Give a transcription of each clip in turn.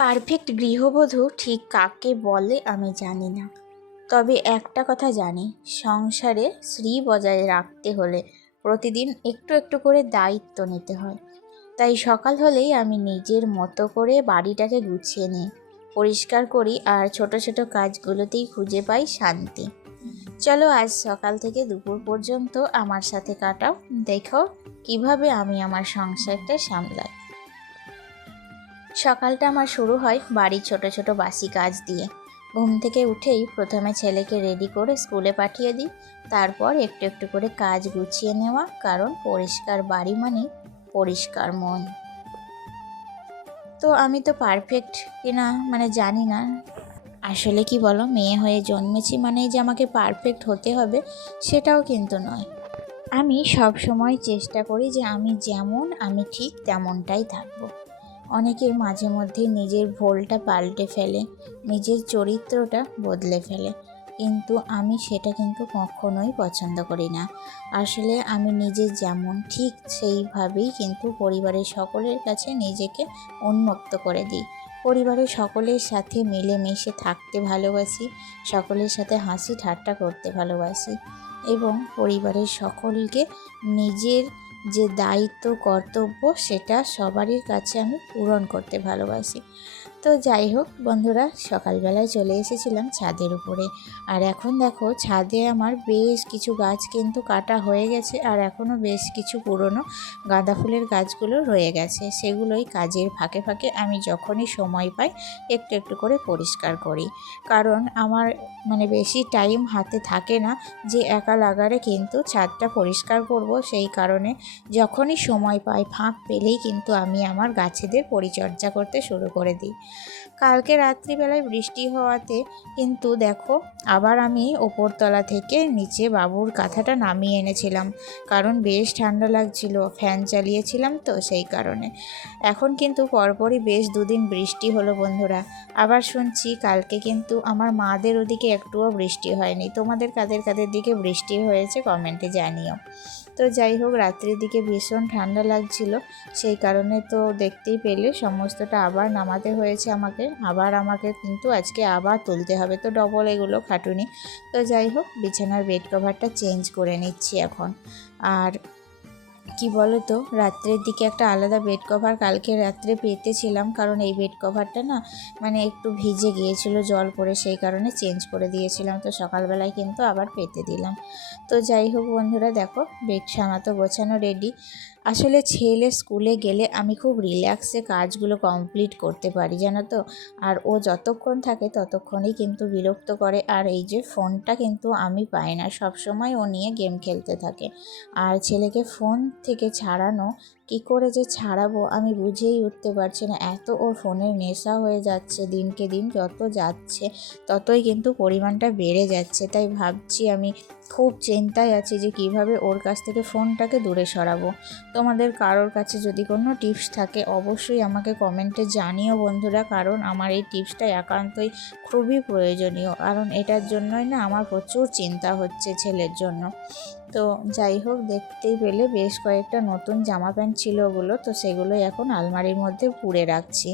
Perfect গৃহবধূ ঠিক কাকে বলে আমি জানি না, তবে একটা কথা জানি, সংসারে শ্রী বজায় রাখতে হলে প্রতিদিন একটু একটু করে দায়িত্ব নিতে হয়। তাই সকাল হলেই আমি নিজের মতো করে বাড়িটাকে গুছিয়ে নিই, পরিষ্কার করি আর ছোট ছোট কাজগুলোতেই খুঁজে পাই শান্তি। চলো আজ সকাল থেকে দুপুর পর্যন্ত আমার সাথে কাটাও, দেখো কিভাবে আমি আমার সংসারটা সামলাই। সকালটা আমার শুরু হয় বাড়ির ছোট ছোট বাসি কাজ দিয়ে। ঘুম থেকে উঠেই প্রথমে ছেলেকে রেডি করে স্কুলে পাঠিয়ে দিই, তারপর একটু একটু করে কাজ গুছিয়ে নেওয়া, কারণ পরিষ্কার বাড়ি মানে পরিষ্কার মন। তো আমি তো পারফেক্ট কিনা জানি না, আসলে কি বলো, মেয়ে হয়ে জন্মেছি মানেই যে আমাকে পারফেক্ট হতে হবে সেটাও কিন্তু নয়। আমি সব সময় চেষ্টা করি যে আমি যেমন আমি ঠিক তেমনটাই থাকবো। অনেকে মাঝে মধ্যে নিজের ভুলটা পাল্টে ফেলে, নিজের চরিত্রটা বদলে ফেলে, কিন্তু আমি সেটা কিন্তু কখনোই পছন্দ করি না। আসলে আমি নিজে যেমন ঠিক সেইভাবেই কিন্তু পরিবারের সকলের কাছে নিজেকে উন্মুক্ত করে দিই। পরিবারের সকলের সাথে মিলেমিশে থাকতে ভালোবাসি, সকলের সাথে হাসি ঠাট্টা করতে ভালোবাসি এবং পরিবারের সকলকে নিজের যে দায়িত্ব কর্তব্য সেটা সবারই কাছে আমি পূরণ করতে ভালোবাসি। তো যাই হোক বন্ধুরা, সকালবেলায় চলে এসেছিলাম ছাদের উপরে, আর এখন দেখো ছাদে আমার বেশ কিছু গাছ কিন্তু কাটা হয়ে গেছে, আর এখনও বেশ কিছু পুরনো গাঁদা ফুলের গাছগুলো রয়ে গেছে। সেগুলোই কাজের ফাঁকে ফাঁকে আমি যখনই সময় পাই একটু একটু করে পরিষ্কার করি, কারণ আমার বেশি টাইম হাতে থাকে না যে একা লাগারে কিন্তু ছাদটা পরিষ্কার করব। সেই কারণে যখনই সময় পাই, ফাঁক পেলেই কিন্তু আমি আমার গাছেদের পরিচর্যা করতে শুরু করে দিই। কালকে রাত্রিবেলায় বৃষ্টি হওয়াতে কিন্তু দেখো আবার আমি ওপরতলা থেকে নিচে বাবুর কাঁথাটা নামিয়ে এনেছিলাম, কারণ বেশ ঠান্ডা লাগছিল, ফ্যান চালিয়েছিলাম তো সেই কারণে। এখন কিন্তু পরপরই বেশ দুদিন বৃষ্টি হলো বন্ধুরা। আবার শুনছি কালকে কিন্তু আমার মাদের ওদিকে একটুও বৃষ্টি হয়নি। তোমাদের কাদের কাদের দিকে বৃষ্টি হয়েছে কমেন্টে জানিও। তো যাই হোক, রাত্রির দিকে ভীষণ ঠান্ডা লাগছিল, সেই কারণে তো দেখতেই পেলে সমস্তটা আবার নামাতে হয়েছে আমাকে কিন্তু আজকে আবার তুলতে হবে, তো ডবল এগুলো খাটুনি। তো যাই হোক, বিছানার বেড কভারটা চেঞ্জ করে নিচ্ছি এখন। আর কি বলো তো, রাত্রের দিকে একটা আলাদা বেড কভার কালকে রাত্রে পেতেছিলাম, কারণ এই বেড কভারটা না একটু ভিজে গিয়েছিল জল পড়ে, সেই কারণে চেঞ্জ করে দিয়েছিলাম। তো সকালবেলায় কিন্তু আবার পেতে দিলাম। তো যাই হোক বন্ধুরা, দেখো বেড সামাতো গোছানো রেডি। আসলে ছেলে স্কুলে গেলে আমি খুব রিল্যাক্সে কাজগুলো কমপ্লিট করতে পারি জানো তো। আর ও যতক্ষণ থাকে ততক্ষণই কিন্তু বিরক্ত করে, আর এই যে ফোনটা কিন্তু আমি পাই না, সব সময় ও নিয়ে গেম খেলতে থাকে। আর ছেলেকে ফোন থেকে ছাড়ানো, কি করে যে ছাড়াবো আমি বুঝেই উঠতে পারছি না। এত ওর ফোনের নেশা হয়ে যাচ্ছে, দিনকে দিন যত যাচ্ছে ততই কিন্তু পরিমাণটা বেড়ে যাচ্ছে। তাই ভাবছি, আমি খুব চিন্তায় আছি যে কিভাবে ওর কাছ থেকে ফোনটাকে দূরে সরাবো। তোমাদের কারোর কাছে যদি কোনো টিপস থাকে অবশ্যই আমাকে কমেন্টে জানিও বন্ধুরা, কারণ আমার এই টিপসটা একান্তই খুবই প্রয়োজনীয়, কারণ এটার জন্যই না আমার প্রচুর চিন্তা হচ্ছে ছেলের জন্য। তো যাই হোক, দেখতেই পেলে বেশ কয়েকটা নতুন জামা প্যান্ট ছিল ওগুলো, তো সেগুলো এখন আলমারির মধ্যে পুরে রাখছি।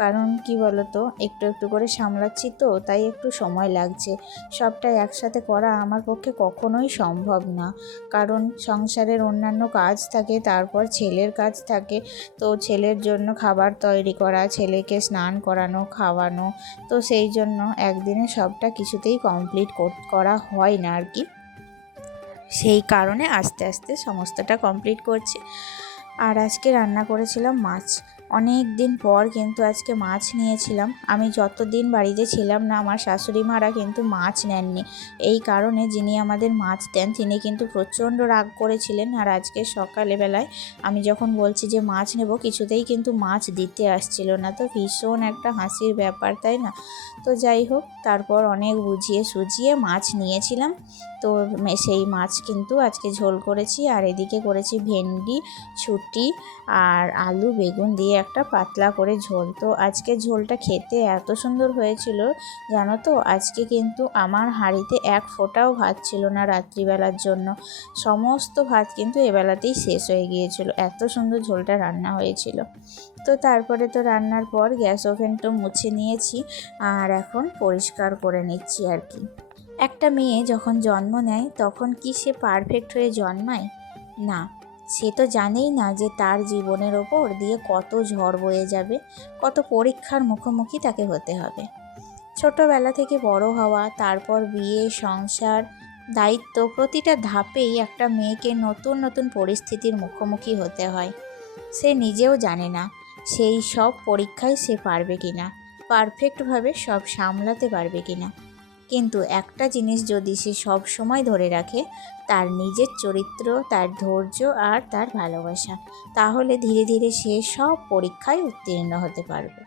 কারণ কি বলো তো, একটু একটু করে সামলাচ্ছি তো, তাই একটু সময় লাগছে। সবটা একসাথে করা আমার পক্ষে কখনোই সম্ভব না, কারণ সংসারের অন্যান্য কাজ থাকে, তারপর ছেলের কাজ থাকে। তো ছেলের জন্য খাবার তৈরি করা, ছেলেকে স্নান করানো, খাওয়ানো, তো সেই জন্য একদিনে সবটা কিছুতেই কমপ্লিট করা হয় না আর কি। সেই কারণে আস্তে আস্তে সমস্তটা কমপ্লিট করছি। আর আজকে রান্না করেছিলাম মাছ। অনেক দিন পর কিন্তু আজকে মাছ নিয়েছিলাম। আমি যতদিন বাড়িতে ছিলাম না আমার শাশুড়ি মারা কিন্তু মাছ নেননি, এই কারণে যিনি আমাদের মাছ দেন তিনি কিন্তু প্রচণ্ড রাগ করেছিলেন। আর আজকে সকালবেলায় আমি যখন বলছি যে মাছ নেব, কিছুতেই কিন্তু মাছ দিতে আসছিল না। তো ভীষণ একটা হাসির ব্যাপার, তাই না? তো যাই হোক, তারপর অনেক বুঝিয়ে সুঝিয়ে মাছ নিয়েছিলাম। তো সেই মাছ কিন্তু আজকে ঝোল করেছি, আর এদিকে করেছি ভেন্ডি, ছুটি আর আলু বেগুন দিয়ে একটা পাতলা করে ঝোল। তো আজকে ঝোলটা খেতে এত সুন্দর হয়েছিল জানো তো। আজকে কিন্তু আমার হাঁড়িতে এক ফোঁটাও ভাত ছিল না রাত্রিবেলার জন্য, সমস্ত ভাত কিন্তু এবেলাতেই শেষ হয়ে গিয়েছিল, এত সুন্দর ঝোলটা রান্না হয়েছিল। তো তারপরে তো রান্নার পর গ্যাস ওভেনটা মুছে নিয়েছি আর এখন পরিষ্কার করে নিচ্ছি আর কি। একটা মেয়ে যখন জন্ম নেয় তখন কি সে পারফেক্ট হয়ে জন্মায়? না, সে তো জানেই না যে তার জীবনের ওপর দিয়ে কত ঝড় বয়ে যাবে, কত পরীক্ষার মুখোমুখি তাকে হতে হবে। ছোটবেলা থেকে বড় হওয়া, তারপর বিয়ে, সংসার, দায়িত্ব, প্রতিটা ধাপেই একটা মেয়েকে নতুন নতুন পরিস্থিতির মুখোমুখি হতে হয়। সে নিজেও জানে না সেই সব পরীক্ষায় সে পারবে কিনা, পারফেক্টভাবে সব সামলাতে পারবে কিনা। কিন্তু একটা জিনিস যদি সে সব সময় ধরে রাখে, তার নিজের চরিত্র, তার ধৈর্য আর তার ভালোবাসা, তাহলে ধীরে ধীরে সে সব পরীক্ষায় উত্তীর্ণ হতে পারবে।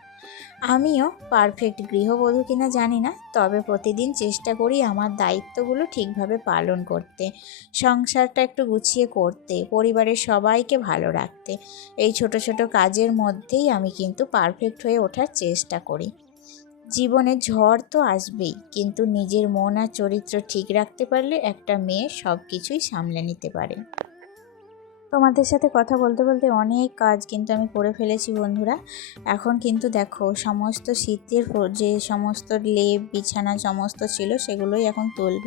আমিও পারফেক্ট গৃহবধূ কিনা জানি না, তবে প্রতিদিন চেষ্টা করি আমার দায়িত্বগুলো ঠিকভাবে পালন করতে, সংসারটা একটু গুছিয়ে করতে, পরিবারের সবাইকে ভালো রাখতে। এই ছোট ছোট কাজের মধ্যেই আমি কিন্তু পারফেক্ট হয়ে ওঠার চেষ্টা করি। জীবনে ঝড় তো আসবেই, কিন্তু নিজের মন আর চরিত্র ঠিক রাখতে পারলে একটা মেয়ে সব কিছুই সামলে নিতে পারে। তোমাদের সাথে কথা বলতে বলতে অনেক কাজ কিন্তু আমি করে ফেলেছি বন্ধুরা। এখন কিন্তু দেখো সমস্ত শীতের যে সমস্ত লেপ বিছানা সমস্ত ছিল সেগুলোই এখন তুলব।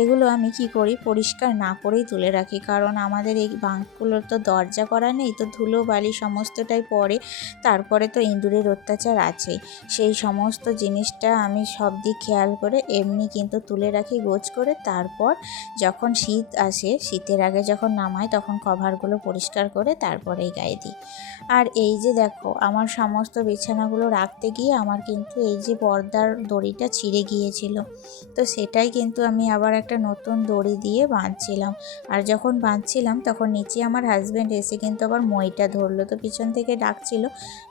এগুলো আমি কি করি, পরিষ্কার না করেই তুলে রাখি, কারণ আমাদের এই বাঁকগুলোর তো দরজা করা নেই, তো ধুলো বালি সমস্তটাই পড়ে। তারপরে তো ইঁদুরের অত্যাচার আছেই, সেই সমস্ত জিনিসটা আমি সব দিক খেয়াল করে এমনি কিন্তু তুলে রাখি গোছ করে। তারপর যখন শীত আসে, শীতের আগে যখন নামাই তখন কভারগুলো পরিষ্কার করে তারপরেই গায়ে দিই। আর এই যে দেখো আমার সমস্ত বিছানাগুলো রাখতে গিয়ে আমার কিন্তু এই যে পর্দার দড়িটা ছিঁড়ে গিয়েছিল, তো সেটাই কিন্তু আমি আবার একটা নতুন দড়ি দিয়ে বাঁধছিলাম। আর যখন বাঁধছিলাম তখন নিচে আমার হাজব্যান্ড এসে কিন্তু আবার মইটা ধরলো, তো পিছন থেকে ডাকছিল।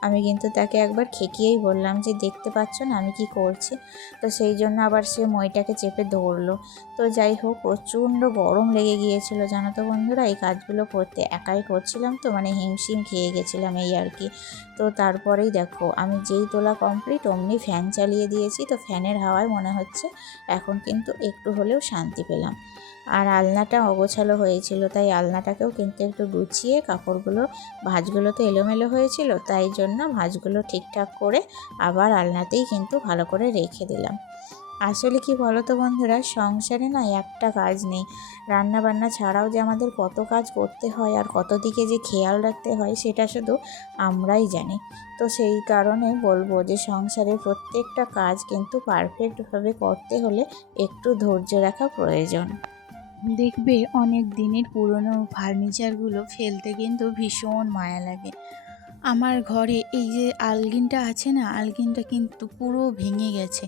আমি কিন্তু তাকে একবার খেকিয়েই বললাম যে দেখতে পাচ্ছ না আমি কি করছি, তো সেই জন্য আবার সে মইটাকে চেপে ধরলো। তো যাই হোক, প্রচণ্ড গরম লেগে গিয়েছিল জানো তো বন্ধুরা, এই কাজগুলো করতে একাই করছিলাম তো মানে হিমশিম খেয়ে গেছিলাম এই আর কি। তো তারপরেই দেখো আমি যেই তোলা কমপ্লিট অমনি ফ্যান চালিয়ে দিয়েছি, তো ফ্যানের হাওয়ায় মনে হচ্ছে এখন কিন্তু একটু হলেও শান্তি পেলাম। আর আলনাটা অগোছালো হয়েছিল, তাই আলনাটাকেও কিন্তু একটু গুছিয়ে কাপড়গুলো, ভাঁজগুলো তো এলোমেলো হয়েছিল, তাই জন্য ভাঁজগুলো ঠিকঠাক করে আবার আলনাতেই কিন্তু ভালো করে রেখে দিলাম। আসলে কি বলো তো বন্ধুরা, সংসারে না একটা কাজ নেই, রান্না বান্না ছাড়াও যে আমাদের কত কাজ করতে হয় আর কত দিকে যে খেয়াল রাখতে হয় সেটা শুধু আমরাই জানি। তো সেই কারণে বলবো যে সংসারের প্রত্যেকটা কাজ কিন্তু পারফেক্টভাবে করতে হলে একটু ধৈর্য রাখা প্রয়োজন। দেখবে অনেক দিনের পুরনো ফার্নিচারগুলো ফেলতে কিন্তু ভীষণ মায়া লাগে। আমার ঘরে এই যে আলগিনটা আছে না, আলগিনটা কিন্তু পুরো ভেঙে গেছে,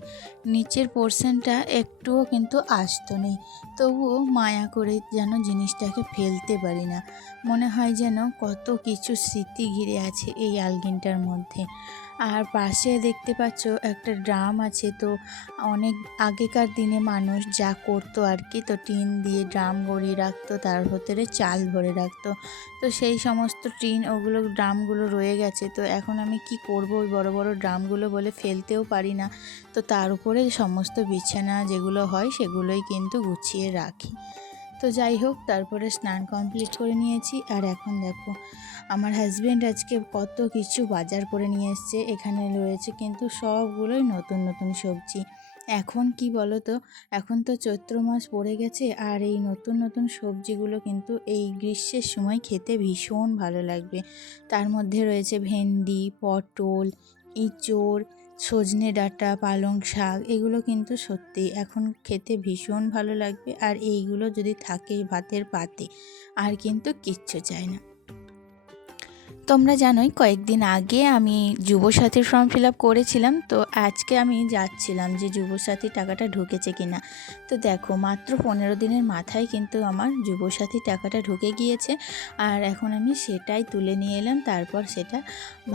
নিচের পোর্শনটা একটুও কিন্তু আস্ত নেই। তবুও মায়া করে যেন জিনিসটাকে ফেলতে পারি না, মনে হয় যেন কত কিছু স্মৃতি ঘিরে আছে এই আলগিনটার মধ্যে। আর পাশে দেখতে পাচ্ছ একটা ড্রাম আছে, তো অনেক আগেকার দিনে মানুষ যা করতো আর কি, তো টিন দিয়ে ড্রাম ভরিয়ে রাখতো, তার ভেতরে চাল ভরে রাখতো। তো সেই সমস্ত টিন ওগুলো ড্রামগুলো রয়ে গেছে, তো এখন আমি কি করব, ওই বড় বড় ড্রামগুলো বলে ফেলতেও পারি না। তো তার উপরে সমস্ত বিছানা যেগুলো হয় সেগুলোই কিন্তু গুছিয়ে রাখি। তো যাই হোক, তারপরে স্নান কমপ্লিট করে নিয়েছি। আর এখন দেখো আমার হাজব্যান্ড আজকে কত কিছু বাজার করে নিয়ে এসছে, এখানে রয়েছে কিন্তু সবগুলোই নতুন নতুন সবজি। এখন কি বলো তো, এখন তো চৈত্র মাস পড়ে গেছে, আর এই নতুন নতুন সবজিগুলো কিন্তু এই গ্রীষ্মের সময় খেতে ভীষণ ভালো লাগবে। তার মধ্যে রয়েছে ভেন্ডি, পটল, ইঁচড়, সজনে ডাঁটা, পালং শাক, এগুলো কিন্তু সত্যি এখন খেতে ভীষণ ভালো লাগবে। আর এইগুলো যদি থাকে ভাতের পাতে, আর কিন্তু কিচ্ছু চাই না। তোমরা জানোই কয়েকদিন আগে আমি যুবসাথীর ফর্ম ফিল আপ করেছিলাম, তো আজকে আমি যাচ্ছিলাম যে যুবসাথী টাকাটা ঢুকেছে কিনা। তো দেখো মাত্র 15 দিনের মাথায় কিন্তু আমার যুবসাথী টাকাটা ঢুকে গিয়েছে। আর এখন আমি সেটাই তুলে নিয়ে এলাম, তারপর সেটা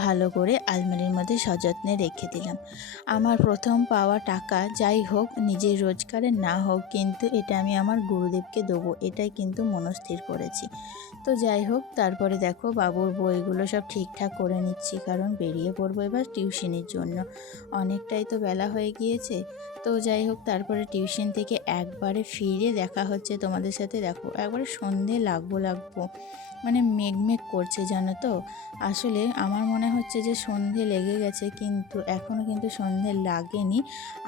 ভালো করে আলমারির মধ্যে সযত্নে রেখে দিলাম। আমার প্রথম পাওয়া টাকা, যাই হোক নিজের রোজগারের না হোক, কিন্তু এটা আমি আমার গুরুদেবকে দেবো, এটাই কিন্তু মনস্থির করেছি। তো যাই হোক, তারপরে দেখো বাবুর বইগুলো সব ঠিকঠাক করে নিচ্ছি, কারণ বেরিয়ে পড়বো এবার টিউশনির জন্য। অনেকটাই তো বেলা হয়ে গিয়েছে। তো যাই হোক, তারপরে টিউশন থেকে একবারে ফিরে দেখা হচ্ছে তোমাদের সাথে। দেখো একবারে সন্ধে লাগবো মানে মেঘ করছে জানো তো। আসলে আমার মনে হচ্ছে যে সন্ধে লেগে গেছে, কিন্তু এখনও কিন্তু সন্ধে লাগেনি।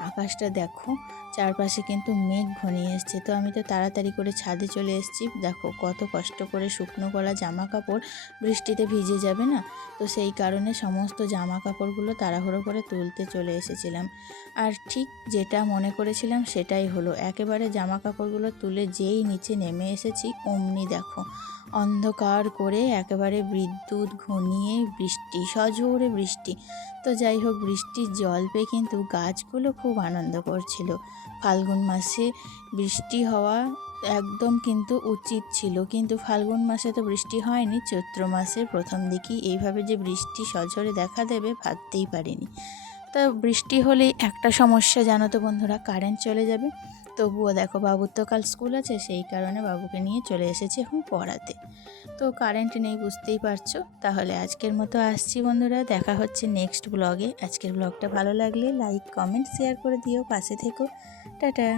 আকাশটা দেখো, চারপাশে কিন্তু মেঘ ঘনিয়ে এসছে। তো আমি তো তাড়াতাড়ি করে ছাদে চলে এসেছি। দেখো কত কষ্ট করে শুকনো করা জামা কাপড় বৃষ্টিতে ভিজে যাবে না, তো সেই কারণে সমস্ত জামা কাপড়গুলো তাড়াহুড়ো করে তুলতে চলে এসেছিলাম। আর ঠিক যেটা মনে করেছিলাম সেটাই হলো। একেবারে জামা কাপড়গুলো তুলে যেই নিচে নেমে এসেছি, অমনি দেখো অন্ধকার করে একেবারে বিদ্যুৎ ঘনিয়ে বৃষ্টি, সজোরে বৃষ্টি। তো যাই হোক, বৃষ্টির জল পেয়ে কিন্তু গাছগুলো খুব আনন্দ করছিল। ফাল্গুন মাসে বৃষ্টি হওয়া একদম কিন্তু উচিত ছিল, কিন্তু ফাল্গুন মাসে তো বৃষ্টি হয়নি। চৈত্র মাসের প্রথম দিকেই এইভাবে যে বৃষ্টি সজোরে দেখা দেবে ভাবতেই পারিনি। তা বৃষ্টি হলেই একটা সমস্যা জানো তো বন্ধুরা, কারেন্ট চলে যাবে। তবুও দেখো, বাবুর তো কাল স্কুল আছে, সেই কারণে বাবুকে নিয়ে চলে এসেছি এখন পড়াতে। তো কারেন্ট নেই, বুঝতেই পারছো। তাহলে আজকের মতো আসছি বন্ধুরা, দেখা হচ্ছে নেক্সট ব্লগে। আজকের ব্লগটা ভালো লাগলে লাইক কমেন্ট শেয়ার করে দিও, পাশে থেকো। টাটা।